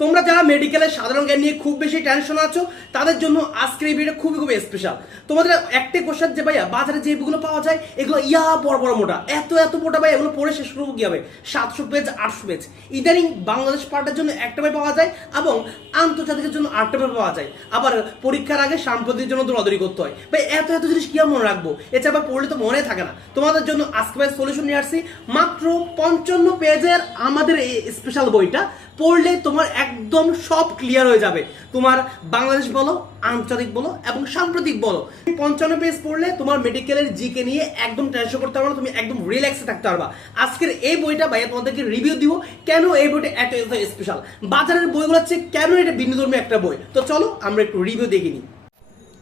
তোমরা যারা মেডিকেলের সাধারণ জ্ঞান নিয়ে খুব বেশি টেনশন আছো, তাদের জন্য আজকের এই ভিডিও খুবই খুবই স্পেশাল তোমাদের একটাই কোশ্চেন যে ভাইয়া, বাজারে যে বইগুলো পাওয়া যায়, এগুলো ইয়া বড় বড় মোটা। এত এত মোটা ভাই, এগুলো পড়ে শেষ করব কি হবে সাতশো পেজ আটশো পেজ ইদানিং বাংলাদেশ পার্টের জন্য একটা বই পাওয়া যায় এবং আন্তর্জাতিকের জন্য আটটা বই পাওয়া যায়। আবার পরীক্ষার আগে সাম্প্রতিকের জন্য দৌড়াদৌড়ি করতে হয়। ভাই, এত এত জিনিস কি মনে রাখব? এছাড়া আবার পড়লে তো মনে থাকে না। তোমাদের জন্য আজকে ভাই সলিউশন নিয়ে আসছি। মাত্র পঞ্চান্ন পেজের আমাদের এই স্পেশাল বইটা। পড়লে তোমার একদম সব ক্লিয়ার হয়ে যাবে। তোমার বাংলাদেশ বলো আন্তর্জাতিক বলো এবং সাম্প্রতিক বলো। পঞ্চান্ন পেজ পড়লে তোমার মেডিকেলের জিকে নিয়ে একদম টেনশন করতে পারবে তুমি একদম রিল্যাক্সে থাকতে পারবা। আজকের এই বইটা ভাইয়া তোমাদেরকে রিভিউ দিব, কেন এই বইটা এত স্পেশাল বাজারের বইগুলো হচ্ছে কেন এটা ভিন্নধর্মী একটা বই? তো চলো আমরা একটু রিভিউ দেখে নিই।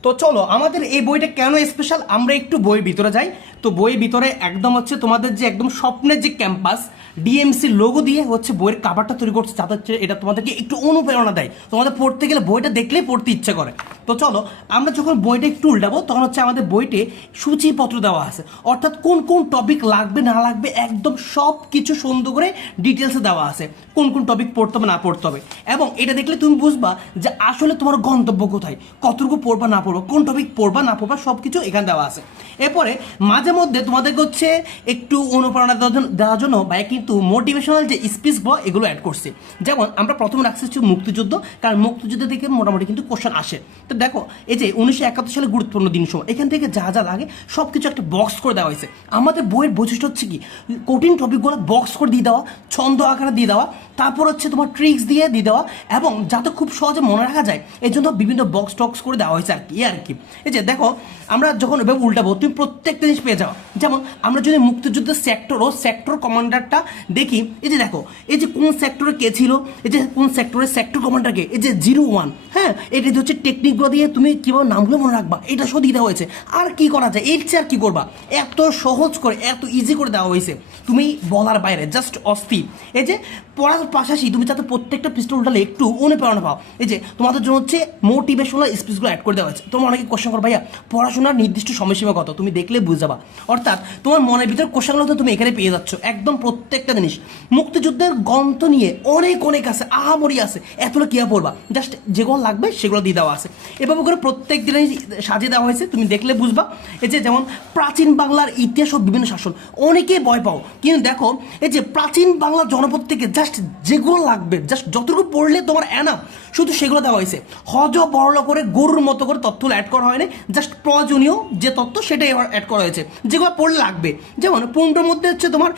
তো চলো, আমাদের এই বইটা কেন স্পেশাল আমরা একটু বইয়ের ভিতরে যাই। তো বইয়ের ভিতরে একদম হচ্ছে তোমাদের যে একদম স্বপ্নের যে ক্যাম্পাস ডিএমসি লোগো দিয়ে হচ্ছে বইয়ের কাভারটা তৈরি করছে, যাতে হচ্ছে এটা তোমাদেরকে একটু অনুপ্রেরণা দেয়। তোমাদের পড়তে গেলে বইটা দেখলেই পড়তে ইচ্ছে করে। তো চলো, আমরা যখন বইটা একটু উল্টাবো, তখন হচ্ছে আমাদের বইতে সূচিপত্র দেওয়া আছে। অর্থাৎ কোন কোন টপিক লাগবে, না লাগবে, একদম সব কিছু সুন্দর করে ডিটেলসে দেওয়া আছে। কোন কোন টপিক পড়তে হবে, না পড়তে হবে। এবং এটা দেখলে তুমি বুঝবা যে আসলে তোমার গন্তব্য কোথায়, কতটুকু পড়বা, না পড়বা কোন টপিক পড়বা, না পড়বা সব কিছু এখানে দেওয়া আছে। এরপরে মাঝে মধ্যে তোমাদেরকে হচ্ছে একটু অনুপ্রেরণা দেওয়ার জন্য- বা কিন্তু মোটিভেশনাল যে স্পিচগুলো এগুলো অ্যাড করছে। যেমন, আমরা প্রথমে রাখছি হচ্ছে মুক্তিযুদ্ধ, কারণ মুক্তিযুদ্ধ থেকে মোটামুটি কিন্তু কোশ্চেন আসে। তো দেখো, এই যে উনিশশো একাত্তর সালে গুরুত্বপূর্ণ দিন সময়, এখান থেকে যা যা লাগে সব কিছু একটা বক্স করে দেওয়া হয়েছে। আমাদের বইয়ের বৈশিষ্ট্য হচ্ছে কি? কঠিন টপিকগুলো বক্স করে দিয়ে দেওয়া, ছন্দ আকারে দিয়ে দেওয়া, তারপর হচ্ছে তোমার ট্রিক্স দিয়ে দিয়ে দেওয়া, এবং যাতে খুব সহজে মনে রাখা যায় এই জন্য বিভিন্ন বক্স টক্স করে দেওয়া হয়েছে আর কি। এই আর কি। এই যে দেখো, আমরা যখন এভাবে উল্টাবো, তুমি প্রত্যেকটা জিনিস পেয়ে যাও যেমন, আমরা যদি মুক্তিযুদ্ধের সেক্টর ও সেক্টর কমান্ডারটা দেখি, এই যে দেখো, এই যে কোন সেক্টরে কে ছিল, এই যে কোন সেক্টরের সেক্টর কমান্ডারকে এই যে জিরো ওয়ান হ্যাঁ? এটা হচ্ছে টেকনিকগুলো দিয়ে তুমি কীভাবে নামগুলো মনে রাখবা। এটা দিয়ে দেওয়া হয়েছে। আর কি করা যায়? এর চেয়ে আর কী করবা? এত সহজ করে, এত ইজি করে দেওয়া হয়েছে। তুমি বলার বাইরে জাস্ট অস্থির। এই যে, পড়ার পাশাপাশি তুমি যাতে প্রত্যেকটা পৃষ্ঠ উল্টালে একটু অনুপ্রেরণা পাও। এই যে, তোমাদের জন্য হচ্ছে মোটিভেশনাল স্পিচগুলো অ্যাড করে দেওয়া হয়েছে। তোমার অনেকে কোশ্চেন করো, ভাইয়া, পড়াশোনার নির্দিষ্ট সময়সীমা কত? তুমি দেখলে বুঝে যাবা অর্থাৎ তোমার মনের ভিতর কোশ্চেনগুলো তো তুমি এখানে পেয়ে যাচ্ছ, একদম প্রত্যেকটা জিনিস। মুক্তিযুদ্ধের গন্ত নিয়ে অনেক অনেক আছে, আহামরি আছে। এতগুলো কিয়া পড়বা? জাস্ট যেগুলো লাগবে, সেগুলো দিয়ে দেওয়া আছে। এভাবে করে প্রত্যেক দিনে সাজিয়ে দেওয়া হয়েছে, তুমি দেখলে বুঝবা। এই যে যেমন প্রাচীন বাংলার ইতিহাস ও বিভিন্ন শাসন অনেকেই ভয় পাও। কিন্তু দেখো, এই যে প্রাচীন বাংলার জনপদ থেকে জাস্ট যেগুলো লাগবে জাস্ট যতটুকু পড়লে তোমার এনা শুধু সেগুলো দেওয়া হয়েছে। হজ বড় করে গরুর মতো করে তথ্যগুলো অ্যাড করা হয়নি জাস্ট প্রয়োজনীয় যে তথ্য সেটাই অ্যাড করা হয়েছে। যেগুলো পড়লে লাগবে। যেমন পনেরোর মধ্যে হচ্ছে তোমার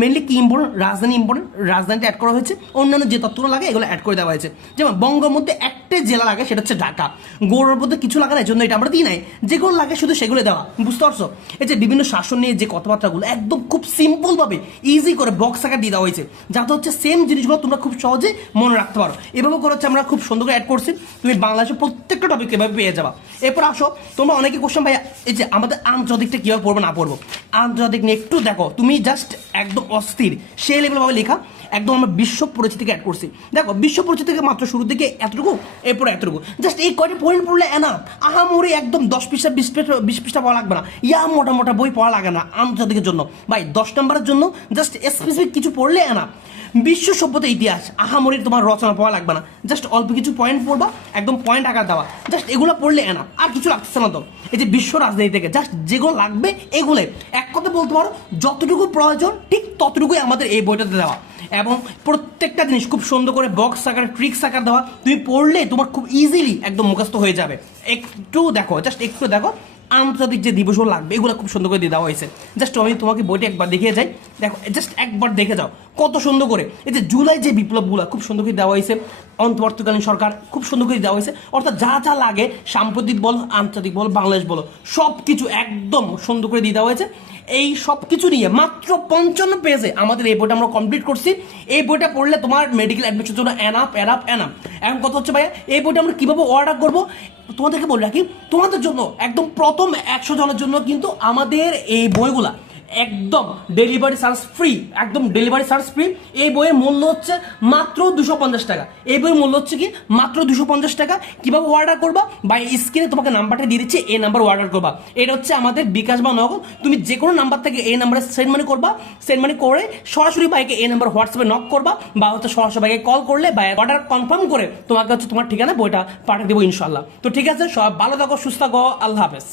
মেনলি কি ইম্পর্টেন্ট রাজধানী ইম্পর্টেন্ট রাজধানীটা অ্যাড করা হয়েছে। অন্যান্য যে তথ্যগুলো লাগে, এগুলো অ্যাড করে দেওয়া হয়েছে। যেমন বঙ্গের মধ্যে একটাই জেলা লাগে, সেটা হচ্ছে ঢাকা। গৌড়ের মধ্যে কিছু লাগে না, এই জন্য এটা আমরা দিই নাই। যেগুলো লাগে শুধু সেগুলো দেওয়া। বুঝতে পারছ? এই যে বিভিন্ন শাসন নিয়ে যে কথাবার্তাগুলো, একদম খুব সিম্পলভাবে ইজি করে বক্স আকার দিয়ে দেওয়া হয়েছে। যাতে হচ্ছে সেম জিনিসগুলো তোমরা খুব সহজে মনে রাখতে পারো। এভাবে করে হচ্ছে আমরা খুব সুন্দর করে অ্যাড করছি। তুমি বাংলাদেশের প্রত্যেকটা টপিক এভাবে পেয়ে যাবা। এরপর আসো, তোমরা অনেকে কোশ্চেন ভাই এই যে আমাদের আন্তর্জাতিকটা কীভাবে পড়ব না পড়ব? আন্তর্জাতিক নিয়ে একটু দেখো, তুমি জাস্ট একদম অস্থির। সেই লেভেলভাবে লেখা। একদম আমরা বিশ্ব পরিচিতিকে অ্যাড করছি। দেখো, বিশ্ব পরিচিতিকে মাত্র শুরু থেকে এতটুকু, এরপর এতটুকু। জাস্ট এই কয়টা পয়েন্ট পড়লে এনা আহামরি একদম দশ পৃষ্ঠা, বিশ পৃষ্ঠা বিশ পৃষ্ঠা পড়া লাগবে না। ইয়া মোটা মোটা বই পড়া লাগে না আন্তর্জাতিকের জন্য। ভাই, দশ নম্বরের জন্য জাস্ট স্পেসিফিক কিছু পড়লে এনা বিশ্ব সভ্যতা ইতিহাস আহামরির তোমার রচনা পড়া লাগবে না। জাস্ট অল্প কিছু পয়েন্ট পড়বা, একদম পয়েন্ট আকার দেওয়া। জাস্ট এগুলো পড়লে এনা আর কিছু লাগতেছে না তো। এই যে বিশ্ব রাজনীতি থেকে জাস্ট যেগুলো লাগবে এগুলো এক কথা বলতে পারো, যতটুকু প্রয়োজন, ঠিক ততটুকুই আমাদের এই বইটাতে দেওয়া। এবং প্রত্যেকটা জিনিস খুব সুন্দর করে বক্স আকার ট্রিক্স আকার দেওয়া। তুমি পড়লে তোমার খুব ইজিলি একদম মুখস্থ হয়ে যাবে। একটু দেখো জাস্ট একটু দেখো, আন্তর্জাতিক যে দিবসগুলো লাগবে, এগুলো খুব সুন্দর করে দিয়ে দেওয়া হয়েছে। জাস্ট আমি তোমাকে বইটি একবার দেখিয়ে যাই। দেখো জাস্ট একবার দেখে যাও, কত সুন্দর করে। এই যে জুলাই যে বিপ্লবগুলো খুব সুন্দর করে দেওয়া হয়েছে অন্তর্বর্তীকালীন সরকার খুব সুন্দর করে দেওয়া হয়েছে। অর্থাৎ যা যা লাগে, সাম্প্রতিক বল, আন্তর্জাতিক বল, বাংলাদেশ বলো সব কিছু একদম সুন্দর করে দিয়ে দেওয়া হয়েছে। এই সব কিছু নিয়ে মাত্র পঞ্চান্ন পেজে আমাদের এই বইটা আমরা কমপ্লিট করছি। এই বইটা পড়লে তোমার মেডিকেল অ্যাডমিশনের জন্য অ্যানাপ অ্যানাপ অ্যানাপ এখন কথা হচ্ছে ভাইয়া, এই বইটা আমরা কীভাবে অর্ডার করব? তোমাদেরকে বলে রাখি, তোমাদের জন্য একদম প্রথম একশো জনের জন্য কিন্তু আমাদের এই বইগুলা। একদম ডেলিভারি চার্জ ফ্রি একদম ডেলিভারি চার্জ ফ্রি এই বইয়ের মূল্য হচ্ছে মাত্র দুশো পঞ্চাশ টাকা। এই বইয়ের মূল্য হচ্ছে কি? মাত্র দুশো পঞ্চাশ টাকা। কীভাবে অর্ডার করবা? বা স্ক্রিনে তোমাকে নাম্বারটা দিয়ে দিচ্ছে, এই নাম্বার অর্ডার করবা। এটা হচ্ছে আমাদের বিকাশ বা নগদ। তুমি যে কোনো নাম্বার থেকে এই নাম্বারে সেন্ড মানি করবা। সেন্ড মানি করে সরাসরি বাইকে এই নাম্বার হোয়াটসঅ্যাপে নক করবা বা হচ্ছে সরাসরি বাইকে কল করলে বা অর্ডার কনফার্ম করে তোমাকে হচ্ছে তোমার ঠিকানা বইটা পাঠিয়ে দেবো ইনশাল্লাহ তো ঠিক আছে সব ভালো থাকো, সুস্থ থাকো, আল্লাহ হাফেজ।